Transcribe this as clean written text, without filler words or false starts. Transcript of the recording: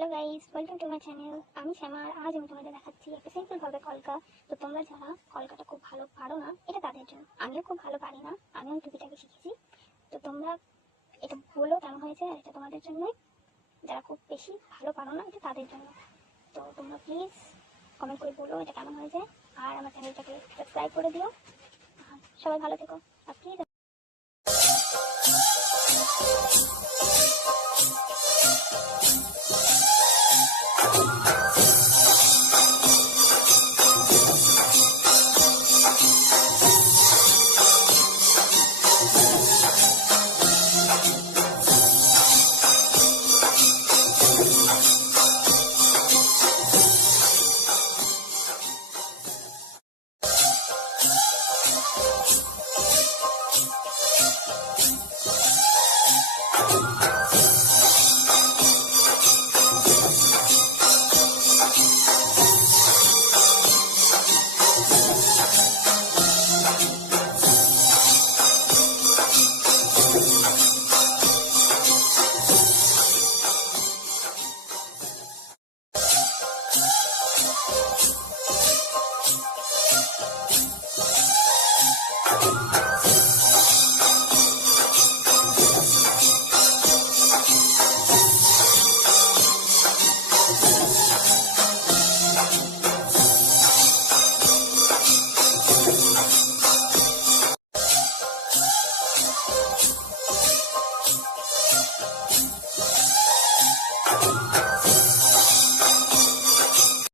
Hello guys, welcome to my channel. আমি শ্যামা আর আজ আমি তোমাদের দেখাচ্ছি একটা সিম্পল ভাবে কলকা। তো তোমরা যারা কলকাটা খুব ভালো পারো না, এটা তাদের জন্য। আমিও খুব ভালো পারি না, আমিও টুকিটাকি শিখেছি। তো তোমরা এটা বলো কেমন হয়েছে, আর এটা তোমাদের জন্য। যারা খুব বেশি ভালো পারো না, এটা তাদের জন্য। তো তোমরা প্লিজ কমেন্ট করে বলো এটা কেমন হয়েছে, আর আমার চ্যানেলটাকে সাবস্ক্রাইব করে দিও। আর সবাই ভালো থেকো আর প্লিজ